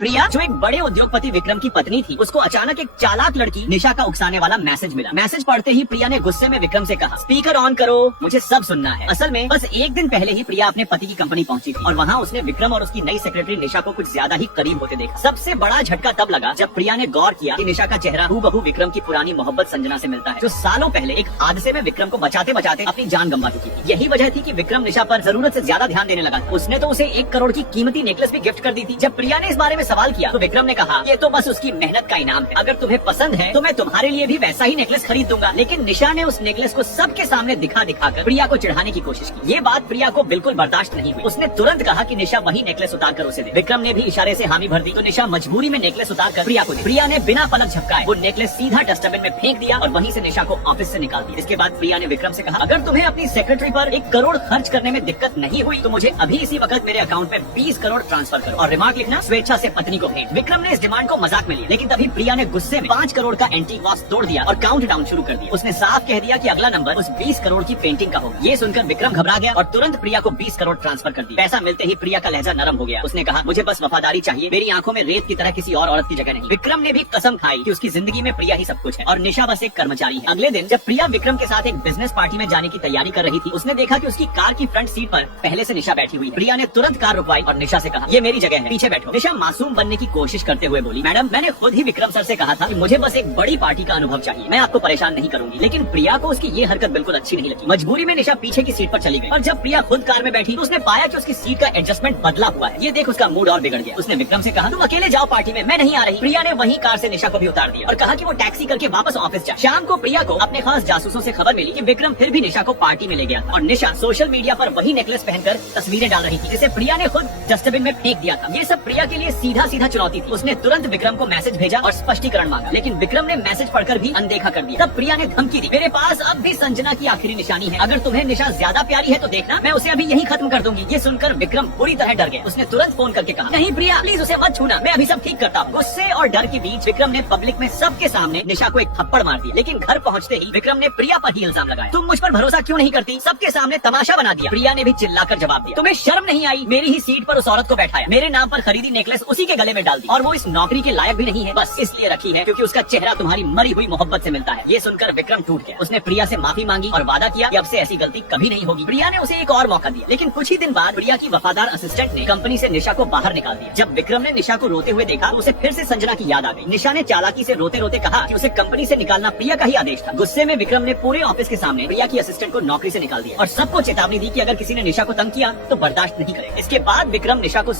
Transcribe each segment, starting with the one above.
प्रिया, जो एक बड़े उद्योगपति विक्रम की पत्नी थी, उसको अचानक एक चालाक लड़की निशा का उकसाने वाला मैसेज मिला। मैसेज पढ़ते ही प्रिया ने गुस्से में विक्रम से कहा, स्पीकर ऑन करो, मुझे सब सुनना है। असल में बस एक दिन पहले ही प्रिया अपने पति की कंपनी पहुंची थी और वहाँ उसने विक्रम और उसकी नई सेक्रेटरी निशा को कुछ ज्यादा ही करीब होते देखा। सबसे बड़ा झटका तब लगा जब प्रिया ने गौर किया कि निशा का चेहरा हूबहू विक्रम की पुरानी मोहब्बत संजना से मिलता है, जो सालों पहले एक हादसे में विक्रम को बचाते बचाते अपनी जान गंवा चुकी थी। यही वजह थी कि विक्रम निशा पर जरूरत से ज्यादा ध्यान देने लगा। उसने तो उसे 1 करोड़ की कीमती नेकलेस भी गिफ्ट कर दी थी। जब प्रिया ने इस बारे में सवाल किया तो विक्रम ने कहा, ये तो बस उसकी मेहनत का इनाम है। अगर तुम्हें पसंद है तो मैं तुम्हारे लिए भी वैसा ही नेकलेस खरीद दूंगा। लेकिन निशा ने उस नेकलेस को सबके सामने दिखा दिखाकर प्रिया को चिढ़ाने की कोशिश की। ये बात प्रिया को बिल्कुल बर्दाश्त नहीं हुई। उसने तुरंत कहा कि निशा वही नेकलेस उतार कर उसे दे। विक्रम ने भी इशारे से हामी भर दी तो निशा मजबूरी में नेकलेस उतार कर प्रिया को दी। प्रिया ने बिना पलक झपकाए वो नेकलेस सीधा डस्टबिन में फेंक दिया और वहीं से निशा को ऑफिस से निकाल दिया। इसके बाद प्रिया ने विक्रम से कहा, अगर तुम्हें अपनी सेक्रेटरी पर 1 करोड़ खर्च करने में दिक्कत नहीं हुई तो मुझे अभी इसी वक्त मेरे अकाउंट में 20 करोड़ ट्रांसफर करो और रिमार्क लिखना, स्वेच्छा से पत्नी को भेंट। विक्रम ने इस डिमांड को मजाक में लिया, लेकिन तभी प्रिया ने गुस्से में 5 करोड़ का एंटी वॉस तोड़ दिया और काउंट डाउन शुरू कर दिया। उसने साफ कह दिया कि अगला नंबर उस 20 करोड़ की पेंटिंग का होगा। ये सुनकर विक्रम घबरा गया और तुरंत प्रिया को 20 करोड़ ट्रांसफर कर दी। पैसा मिलते ही प्रिया का लहजा नरम हो गया। उसने कहा, मुझे बस वफादारी चाहिए, मेरी आंखों में रेत की तरह किसी और औरत की जगह नहीं। विक्रम ने भी कसम खाई कि उसकी जिंदगी में प्रिया ही सब कुछ है और निशा बस एक कर्मचारी है। अगले दिन जब प्रिया विक्रम के साथ एक बिजनेस पार्टी में जाने की तैयारी कर रही थी, उसने देखा कि उसकी कार की फ्रंट सीट पर पहले से निशा बैठी हुई है। प्रिया ने तुरंत कार रुकवाई और निशा से कहा, ये मेरी जगह है, पीछे बैठो। निशा मासूम बनने की कोशिश करते हुए बोली, मैडम, मैंने खुद ही विक्रम सर से कहा था कि मुझे बस एक बड़ी पार्टी का अनुभव चाहिए, मैं आपको परेशान नहीं करूंगी। लेकिन प्रिया को उसकी ये हरकत बिल्कुल अच्छी नहीं लगी। मजबूरी में निशा पीछे की सीट पर चली गई और जब प्रिया खुद कार में बैठी तो उसने पाया कि उसकी सीट का एडजस्टमेंट बदला हुआ है। ये देख उसका मूड और बिगड़ गया। उसने विक्रम से कहा, तुम अकेले जाओ पार्टी में, मैं नहीं आ रही। प्रिया ने वही कार से निशा को भी उतार दिया और कहा कि वो टैक्सी करके वापस ऑफिस जाए। शाम को प्रिया को अपने खास जासूसों से खबर मिली कि विक्रम फिर भी निशा को पार्टी में ले गया था और निशा सोशल मीडिया पर वही नेकलेस पहनकर तस्वीरें डाल रही थी जिसे प्रिया ने खुद डस्टबिन में फेंक दिया था। ये सब प्रिया के लिए सीधा सीधा चुनौती थी। उसने तुरंत विक्रम को मैसेज भेजा और स्पष्टीकरण मांगा, लेकिन विक्रम ने मैसेज पढ़कर भी अनदेखा कर दिया। तब प्रिया ने धमकी दी, मेरे पास अब भी संजना की आखिरी निशानी है, अगर तुम्हें निशा ज्यादा प्यारी है तो देखना, मैं उसे अभी यहीं खत्म कर दूंगी। ये सुनकर विक्रम पूरी तरह डर गया। उसने तुरंत फोन करके कहा, नहीं प्रिया, प्लीज उसे मत छूना, मैं अभी सब ठीक करता हूँ। गुस्से और डर के बीच विक्रम ने पब्लिक में सबके सामने निशा को एक थप्पड़ मार दिया। लेकिन घर पहुँचते ही विक्रम ने प्रिया पर ही इल्जाम लगाया, तुम मुझ पर भरोसा क्यों नहीं करती, सबके सामने तमाशा बना दिया। प्रिया ने भी चिल्लाकर जवाब दिया, तुम्हें शर्म नहीं आई, मेरी ही सीट पर उस औरत को बैठाया, मेरे नाम पर खरीदी नेकलेस उसी के गले में डाल दी और वो इस नौकरी के लायक भी नहीं है, बस इसलिए रखी है क्योंकि उसका चेहरा तुम्हारी मरी हुई मोहब्बत से मिलता है। ये सुनकर विक्रम टूट गया। उसने प्रिया से माफी मांगी और वादा किया कि अब से ऐसी गलती कभी नहीं होगी। प्रिया ने उसे एक और मौका दिया, लेकिन कुछ ही दिन बाद प्रिया की वफादार असिस्टेंट ने कंपनी से निशा को बाहर निकाल दिया। जब विक्रम ने निशा को रोते हुए देखा तो उसे फिर से संजना की याद आ गई। निशा ने चालाकी से रोते रोते कहा कि उसे कंपनी से निकालना प्रिया का ही आदेश था। गुस्से में विक्रम ने पूरे ऑफिस के सामने प्रिया की असिस्टेंट को नौकरी से निकाल दिया और सबको चेतावनी दी कि अगर किसी ने निशा को तंग किया तो बर्दाश्त नहीं करेगा। इसके बाद विक्रम निशा को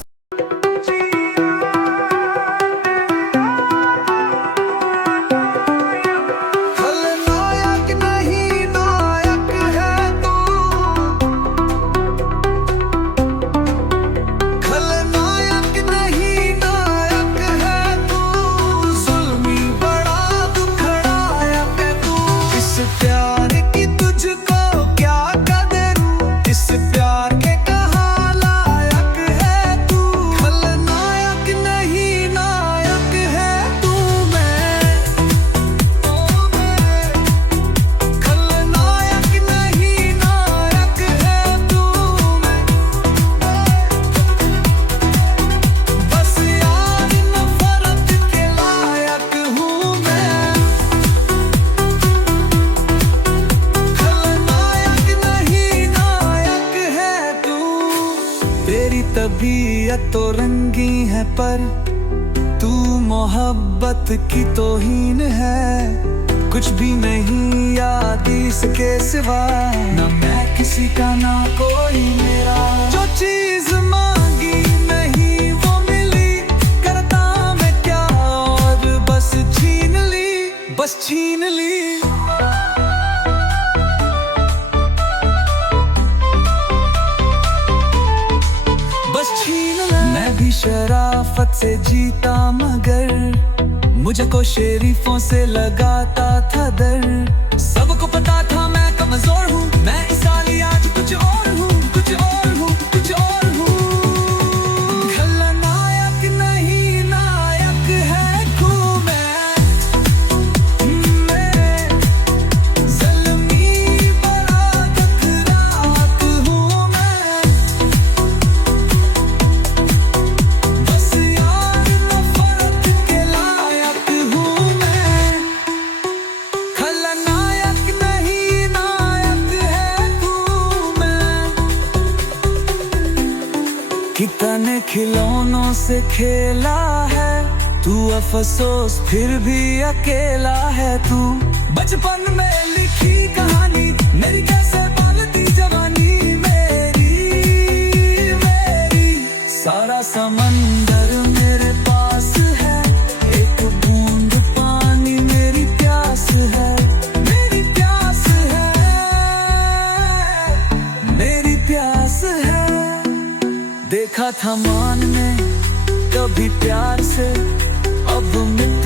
तबीयत तो रंगी है पर तू मोहब्बत की तौहीन है। कुछ भी नहीं याद इसके सिवा, ना मैं किसी का ना कोई मेरा। जो चीज मांगी नहीं वो मिली, करता मैं क्या और बस छीन ली, बस छीन ली। मैं भी शराफत से जीता मगर मुझको शरीफों से लगाता था डर। सबको पता था मैं कमजोर हूँ, मैं इस साली आज कुछ और हूँ, कुछ और हूँ, कुछ और हूँ। खलनायक नहीं नायक है तू, मैं ज़ल्मी बड़ा खतरात हूँ मैं। बस यार खेला है तू, अफसोस फिर भी अकेला है तू। बचपन में लिखी कहानी मेरी कैसे पालती जवानी मेरी, सारा समंदर मेरे पास है, एक बूंद पानी मेरी प्यास है, मेरी प्यास है, मेरी प्यास है। देखा था मान ने कभी प्यार से, अब मिट